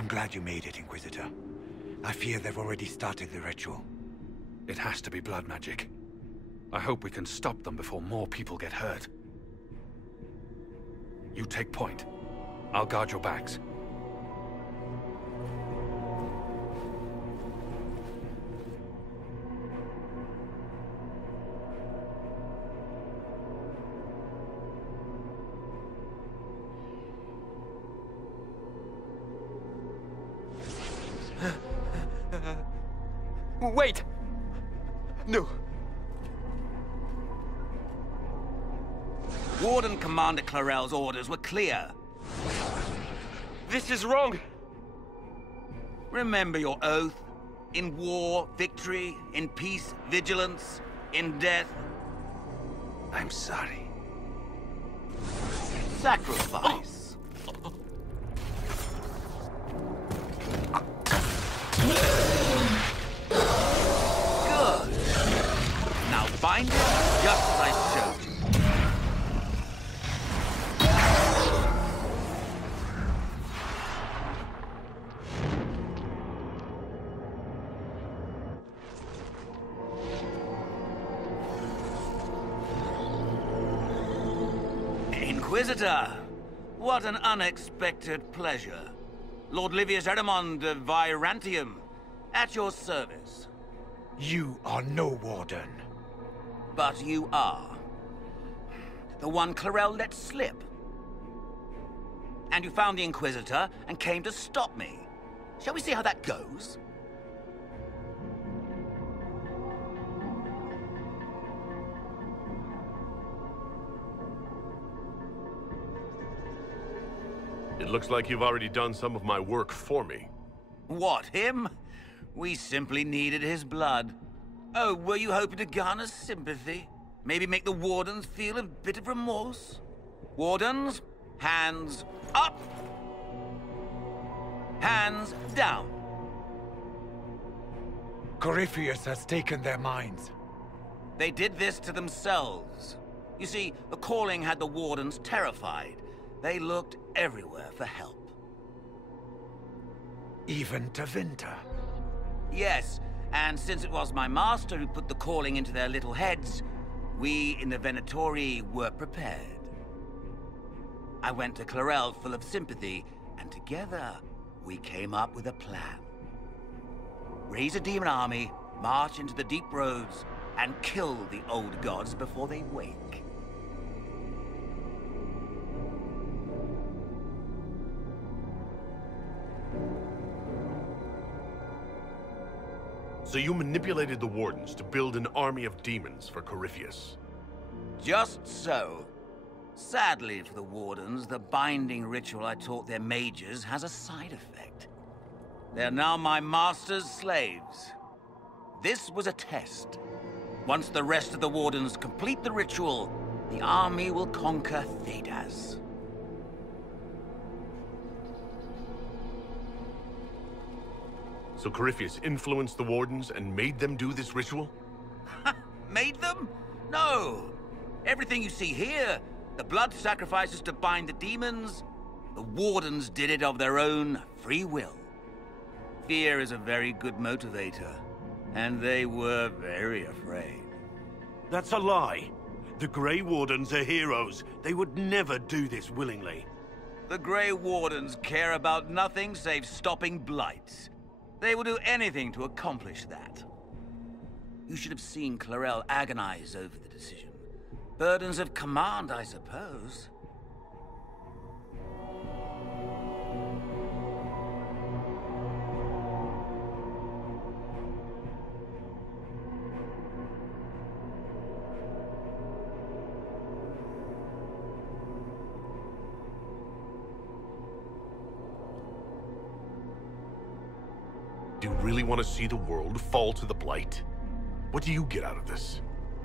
I'm glad you made it, Inquisitor. I fear they've already started the ritual. It has to be blood magic. I hope we can stop them before more people get hurt. You take point. I'll guard your backs. Wait! No. Warden Commander Clarel's orders were clear. This is wrong! Remember your oath. In war, victory. In peace, vigilance. In death, I'm sorry. sacrifice. Good. Now bind it just as I showed you. Inquisitor, what an unexpected pleasure. Lord Livius Erimond of Virantium, at your service. You are no warden. But you are. The one Clarel let slip. And you found the Inquisitor and came to stop me. Shall we see how that goes? It looks like you've already done some of my work for me. What, him? We simply needed his blood. Oh, were you hoping to garner sympathy? Maybe make the Wardens feel a bit of remorse? Wardens, hands up! Hands down. Corypheus has taken their minds. They did this to themselves. You see, the calling had the Wardens terrified. They looked everywhere for help. Even to Vinter. Yes, and since it was my master who put the calling into their little heads, we in the Venatori were prepared. I went to Clarel full of sympathy, and together we came up with a plan. Raise a demon army, march into the deep roads, and kill the old gods before they wake. So you manipulated the Wardens to build an army of demons for Corypheus. Just so. Sadly for the Wardens, the binding ritual I taught their mages has a side effect. They're now my master's slaves. This was a test. Once the rest of the Wardens complete the ritual, the army will conquer Thedas. So Corypheus influenced the Wardens and made them do this ritual? Made them? No. Everything you see here, the blood sacrifices to bind the demons, the Wardens did it of their own free will. Fear is a very good motivator, and they were very afraid. That's a lie. The Grey Wardens are heroes. They would never do this willingly. The Grey Wardens care about nothing save stopping blights. They will do anything to accomplish that. You should have seen Clarel agonize over the decision. Burdens of command, I suppose. Do you really want to see the world fall to the Blight? What do you get out of this?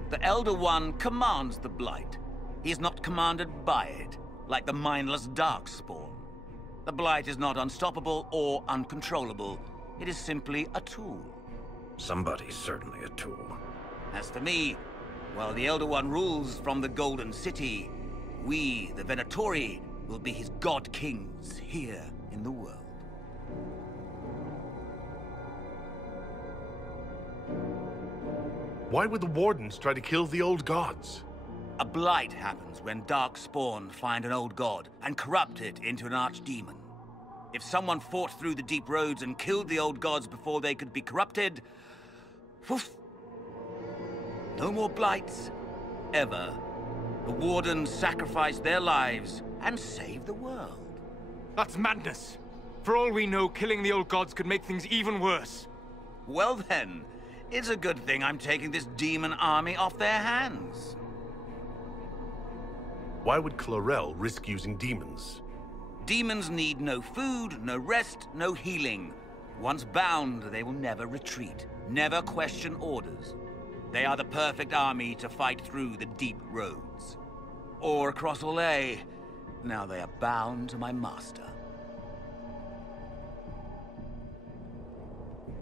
The Elder One commands the Blight. He is not commanded by it, like the mindless Darkspawn. The Blight is not unstoppable or uncontrollable. It is simply a tool. Somebody's certainly a tool. As for me, while the Elder One rules from the Golden City, we, the Venatori, will be his god kings here in the world. Why would the Wardens try to kill the old gods? A blight happens when dark spawn find an old god and corrupt it into an archdemon. If someone fought through the deep roads and killed the old gods before they could be corrupted, woof, no more blights, ever. The Wardens sacrificed their lives and saved the world. That's madness. For all we know, killing the old gods could make things even worse. Well then, it's a good thing I'm taking this demon army off their hands. Why would Clarel risk using demons? Demons need no food, no rest, no healing. Once bound, they will never retreat, never question orders. They are the perfect army to fight through the deep roads. Or across Olay. Now they are bound to my master.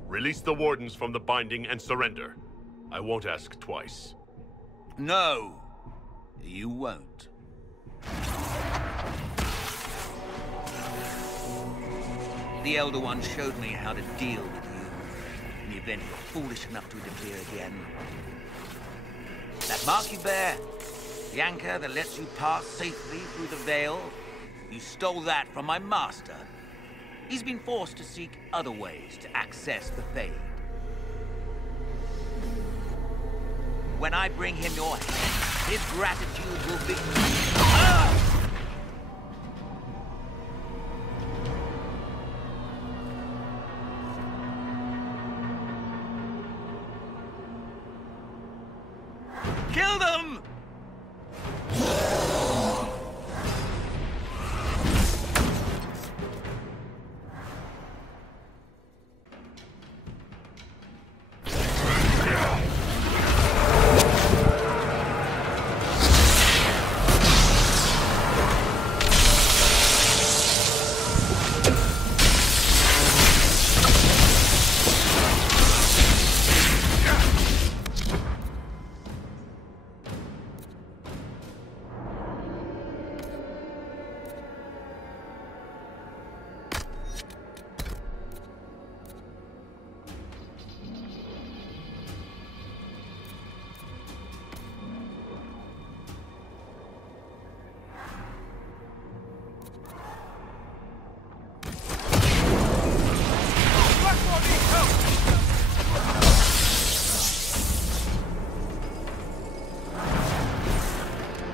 Release the Wardens from the binding and surrender. I won't ask twice. No, you won't. The Elder One showed me how to deal with you, in the event you're foolish enough to interfere again. That mark you bear, the anchor that lets you pass safely through the veil, you stole that from my master. He's been forced to seek other ways to access the Fade. When I bring him your head, his gratitude will be... Ah! Kill them!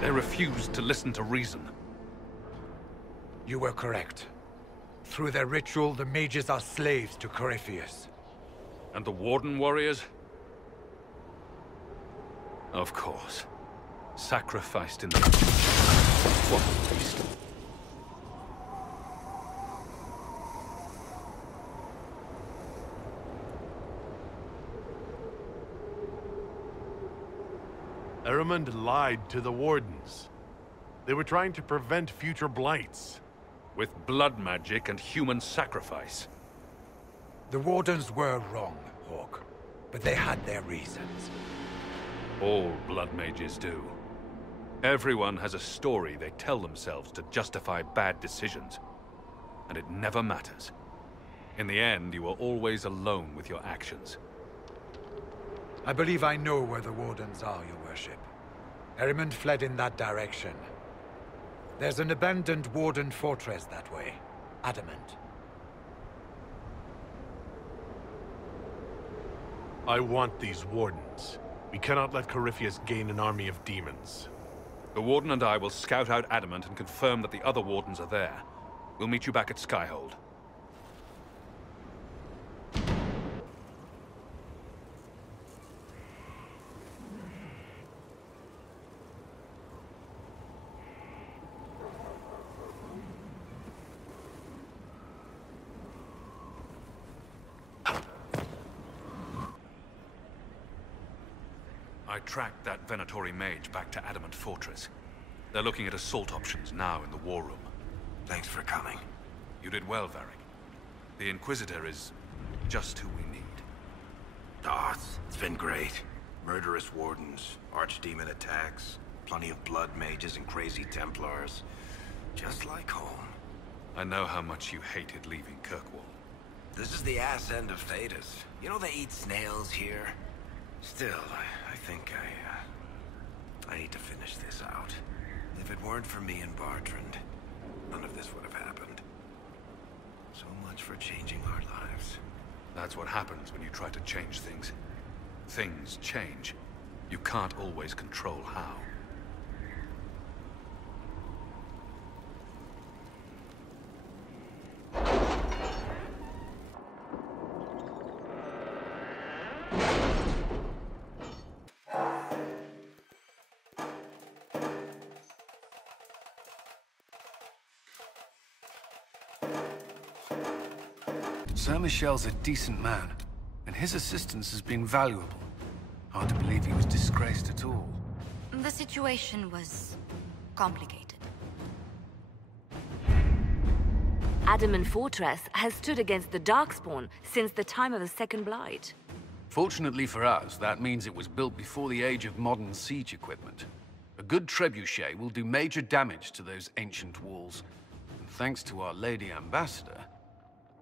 They refused to listen to reason. You were correct. Through their ritual, the mages are slaves to Corypheus. And the Warden warriors? Of course. Sacrificed in the... What a beast. Eramund lied to the Wardens. They were trying to prevent future blights. With blood magic and human sacrifice. The Wardens were wrong, Hawk. But they had their reasons. All blood mages do. Everyone has a story they tell themselves to justify bad decisions. And it never matters. In the end, you are always alone with your actions. I believe I know where the Wardens are, Your Worship. Eramund fled in that direction. There's an abandoned Warden fortress that way. Adamant. I want these Wardens. We cannot let Corypheus gain an army of demons. The Warden and I will scout out Adamant and confirm that the other Wardens are there. We'll meet you back at Skyhold. I tracked that Venatori mage back to Adamant Fortress. They're looking at assault options now in the war room. Thanks for coming. You did well, Varric. The Inquisitor is just who we need. Oh, it's been great. Murderous Wardens, archdemon attacks, plenty of blood mages and crazy Templars. Just like home. I know how much you hated leaving Kirkwall. This is the ass end of Thedas. You know they eat snails here? Still, I think I need to finish this out. If it weren't for me and Bartrand, none of this would have happened. So much for changing our lives. That's what happens when you try to change things. Things change. You can't always control how. Sir Michel's a decent man, and his assistance has been valuable. Hard to believe he was disgraced at all. The situation was complicated. Adamant Fortress has stood against the Darkspawn since the time of the Second Blight. Fortunately for us, that means it was built before the age of modern siege equipment. A good trebuchet will do major damage to those ancient walls. And thanks to our Lady Ambassador...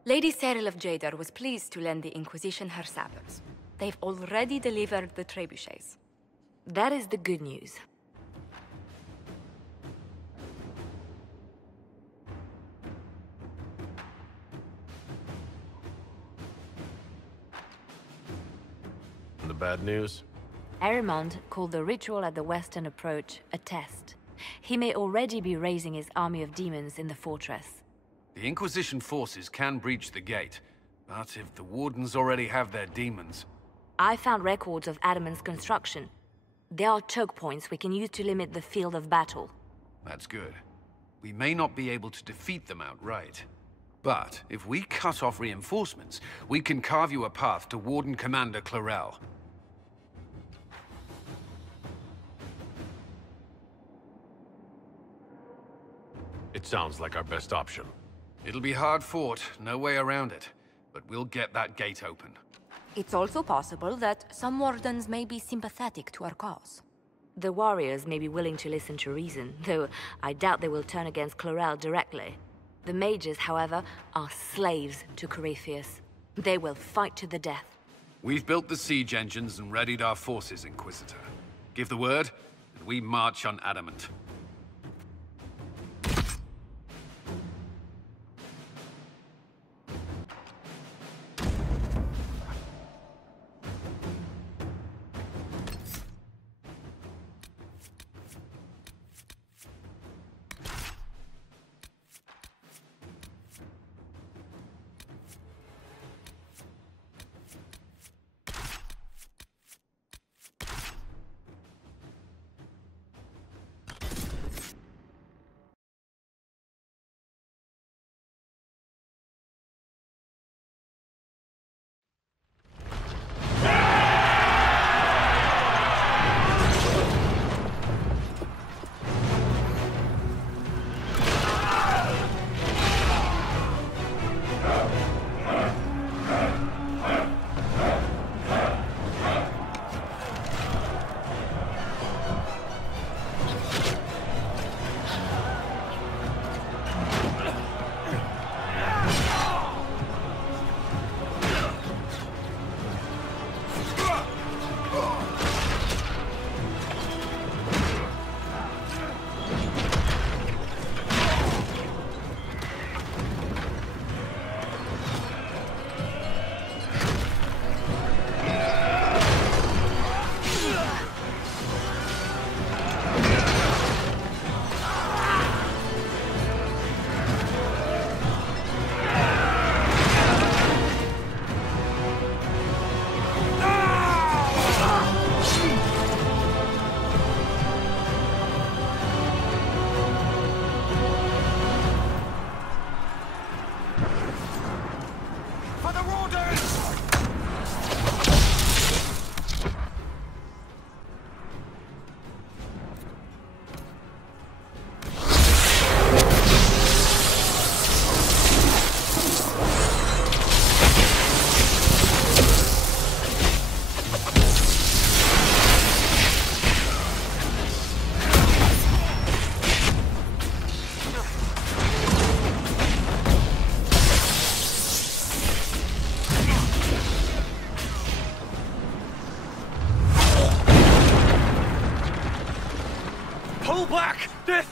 Lady Cyril of Jadar was pleased to lend the Inquisition her sabers. They've already delivered the trebuchets. That is the good news. And the bad news? Erimond called the ritual at the western approach a test. He may already be raising his army of demons in the fortress. The Inquisition forces can breach the gate, but if the Wardens already have their demons... I found records of Adamant's construction. There are choke points we can use to limit the field of battle. That's good. We may not be able to defeat them outright. But if we cut off reinforcements, we can carve you a path to Warden Commander Clarel. It sounds like our best option. It'll be hard fought, no way around it. But we'll get that gate open. It's also possible that some Wardens may be sympathetic to our cause. The warriors may be willing to listen to reason, though I doubt they will turn against Clarel directly. The mages, however, are slaves to Corypheus. They will fight to the death. We've built the siege engines and readied our forces, Inquisitor. Give the word, and we march on Adamant.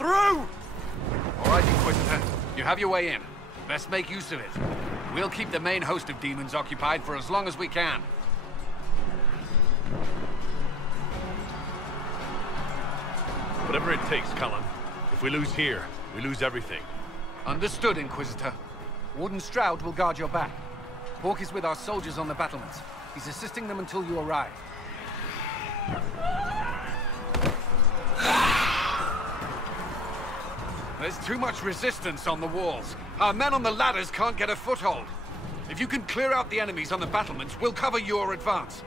through! All right, Inquisitor. You have your way in. Best make use of it. We'll keep the main host of demons occupied for as long as we can. Whatever it takes, Cullen. If we lose here, we lose everything. Understood, Inquisitor. Warden Stroud will guard your back. Hawk is with our soldiers on the battlements. He's assisting them until you arrive. There's too much resistance on the walls. Our men on the ladders can't get a foothold. If you can clear out the enemies on the battlements, we'll cover your advance.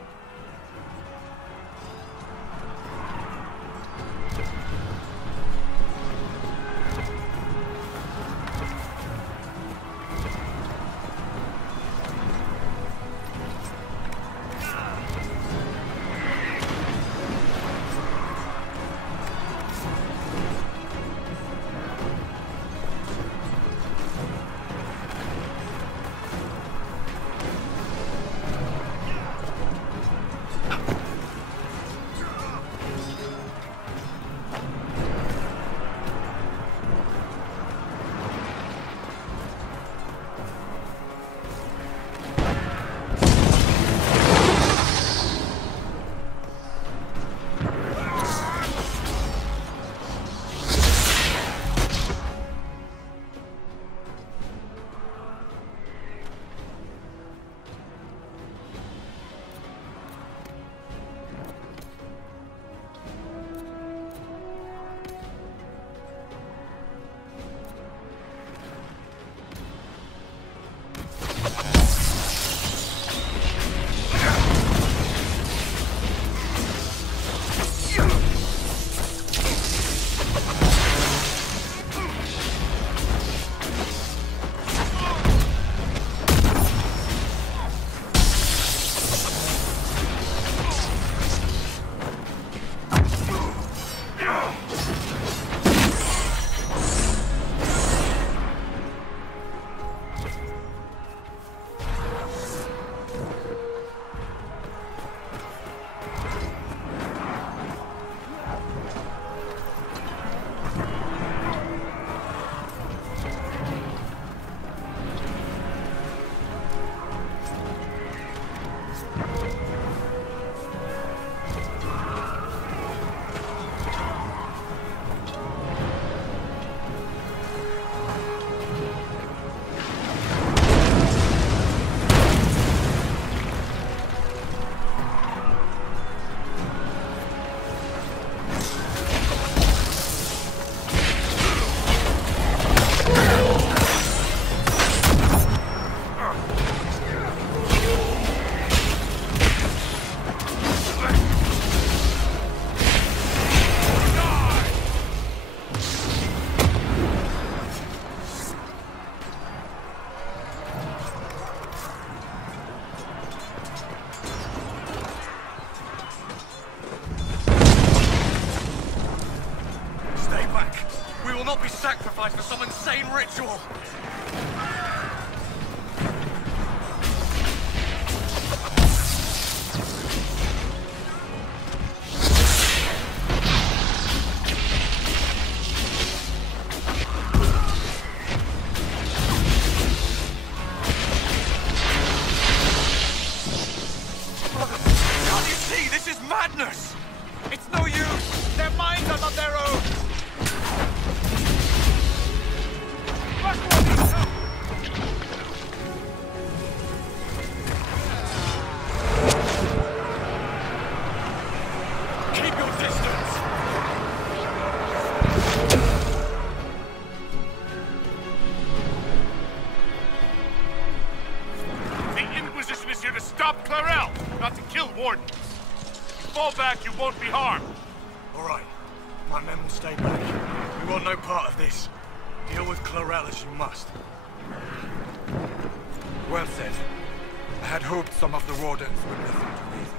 Sacrifice for some insane ritual! Can't you see? This is madness! It's no use! Their minds are not their own! Keep your distance! The Inquisition is here to stop Clarel, not to kill wardens. If you fall back, you won't be harmed. All right. My men will stay back. We want no part of this. Deal with Clarel as you must. Well said. I had hoped some of the wardens would listen to reason.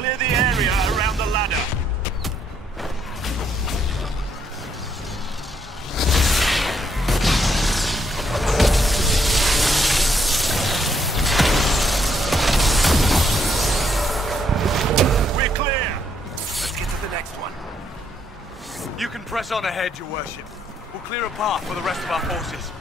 Clear the area around the ladder. We're clear. Let's get to the next one. You can press on ahead, your worship. We'll clear a path for the rest of our forces.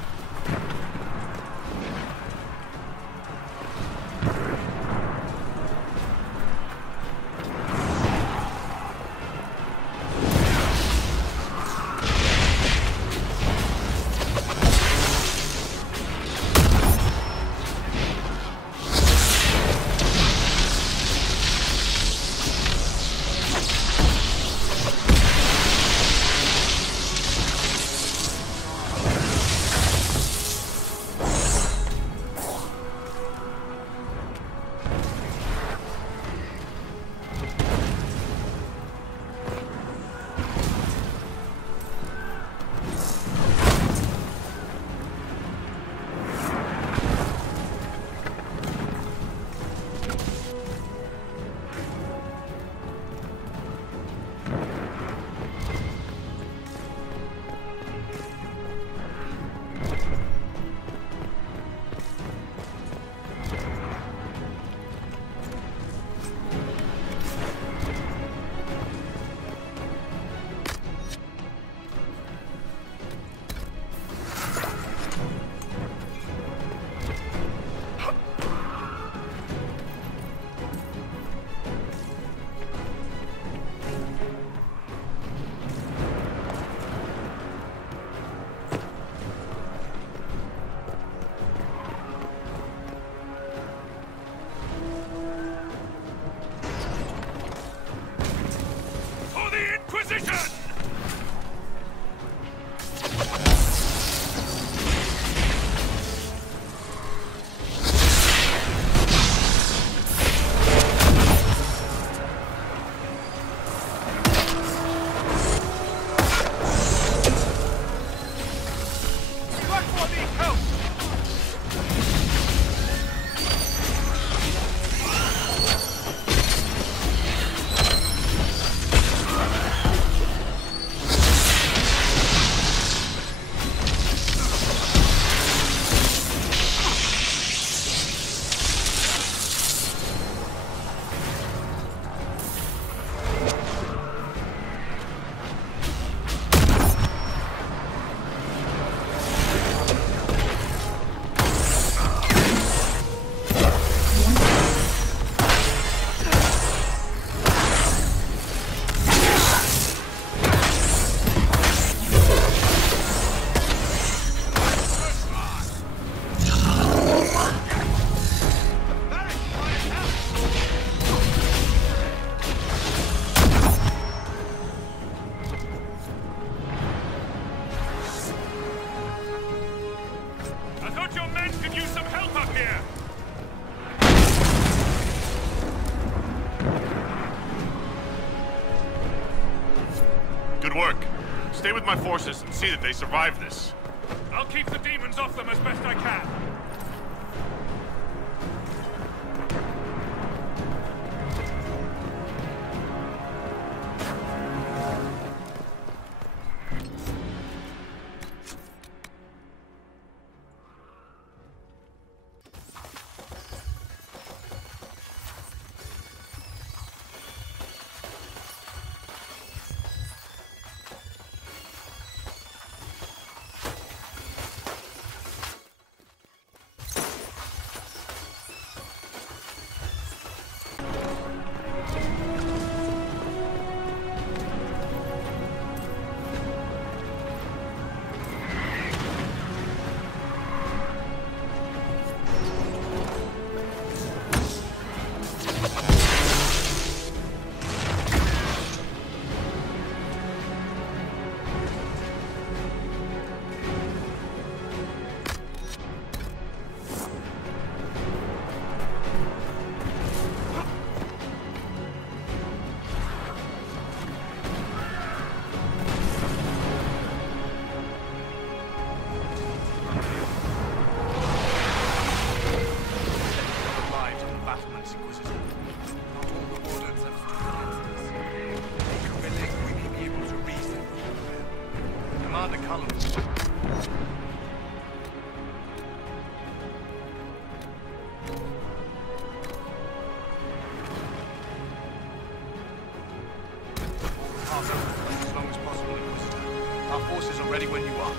Inquisition! Good work. Stay with my forces and see that they survive this. I'll keep the demons off them as best I can. Inquisition. Not all the wardens have colors. Pass over as long as possible, Inquisitor. Our forces are ready when you are.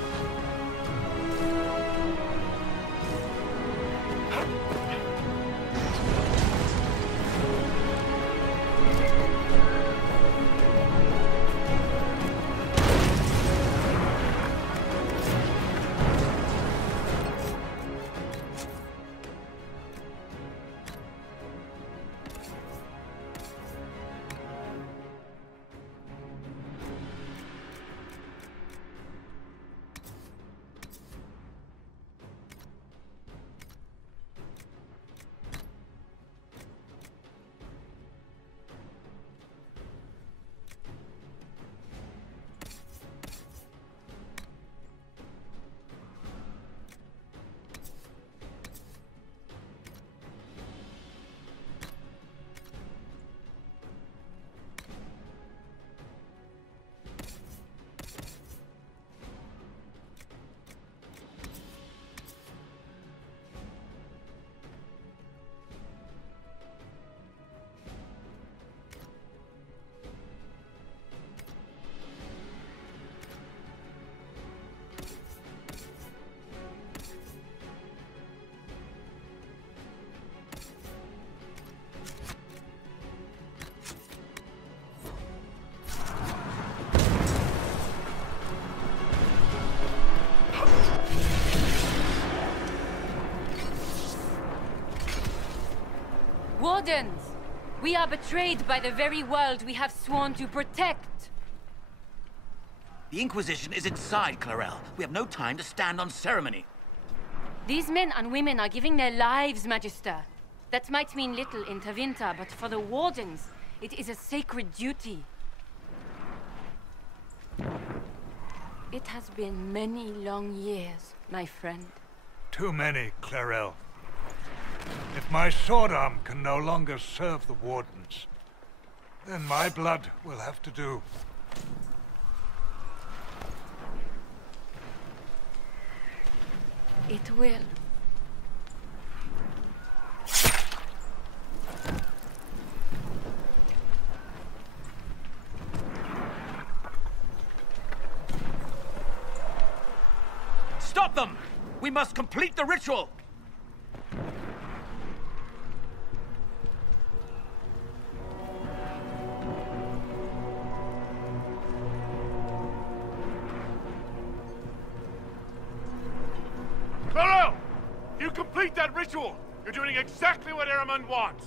Wardens! We are betrayed by the very world we have sworn to protect! The Inquisition is inside, Clarel. We have no time to stand on ceremony. These men and women are giving their lives, Magister. That might mean little in Tevinter, but for the Wardens, it is a sacred duty. It has been many long years, my friend. Too many, Clarel. If my sword arm can no longer serve the Wardens, then my blood will have to do. It will. Stop them! We must complete the ritual! Clarel! You complete that ritual! You're doing exactly what Ehrman wants!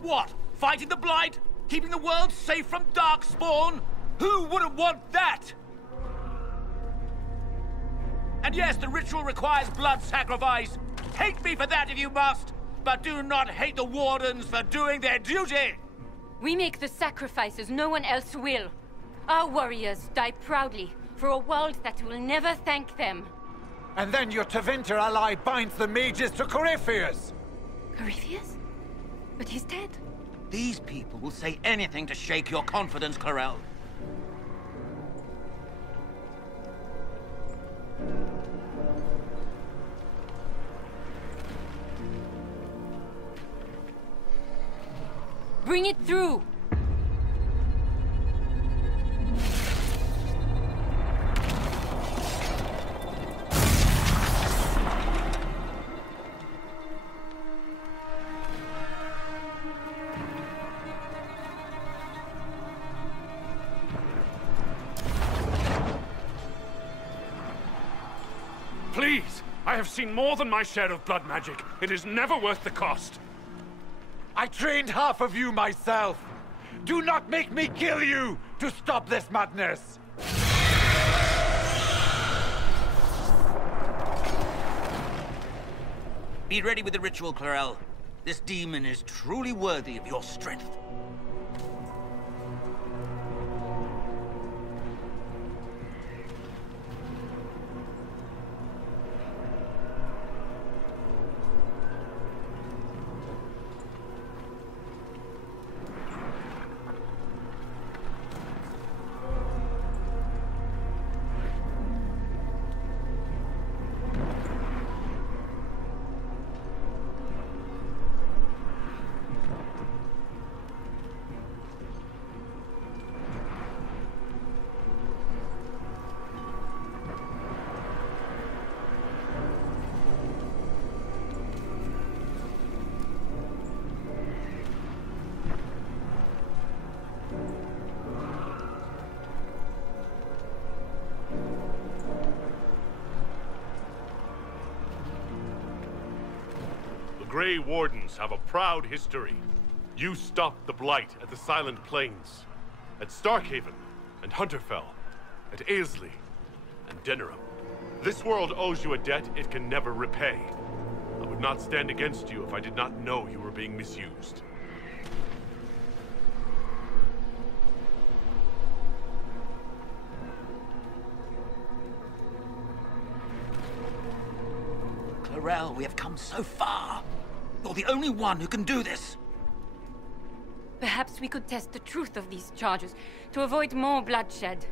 What? Fighting the Blight? Keeping the world safe from Darkspawn? Who wouldn't want that? And yes, the ritual requires blood sacrifice. Hate me for that if you must, but do not hate the Wardens for doing their duty! We make the sacrifices no one else will. Our warriors die proudly for a world that will never thank them. And then your Tevinter ally binds the mages to Corypheus! Corypheus? But he's dead. These people will say anything to shake your confidence, Clarel. Bring it through! Please! I have seen more than my share of blood magic. It is never worth the cost. I trained half of you myself! Do not make me kill you to stop this madness! Be ready with the ritual, Clarel. This demon is truly worthy of your strength. Grey Wardens have a proud history. You stopped the Blight at the Silent Plains, at Starkhaven, and Hunterfell, at Aesley, and Denerim. This world owes you a debt it can never repay. I would not stand against you if I did not know you were being misused. Clarel, we have come so far. You're the only one who can do this. Perhaps we could test the truth of these charges to avoid more bloodshed.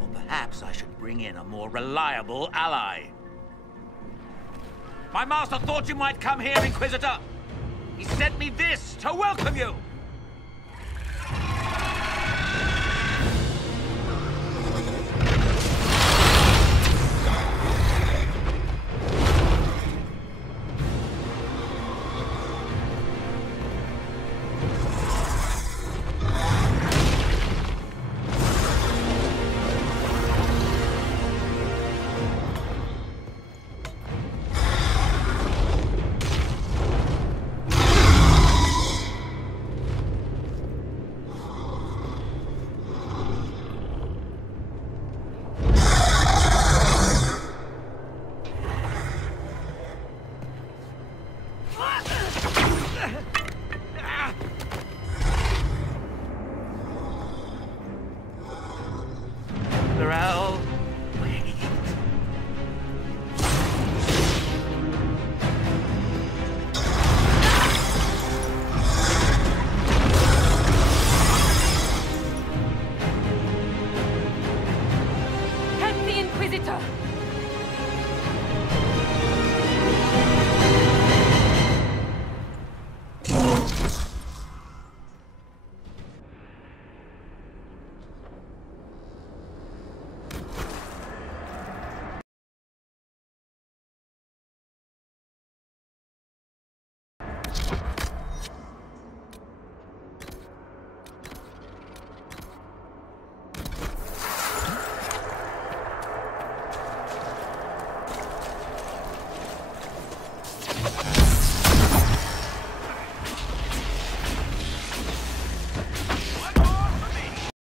Or perhaps I should bring in a more reliable ally. My master thought you might come here, Inquisitor. He sent me this to welcome you.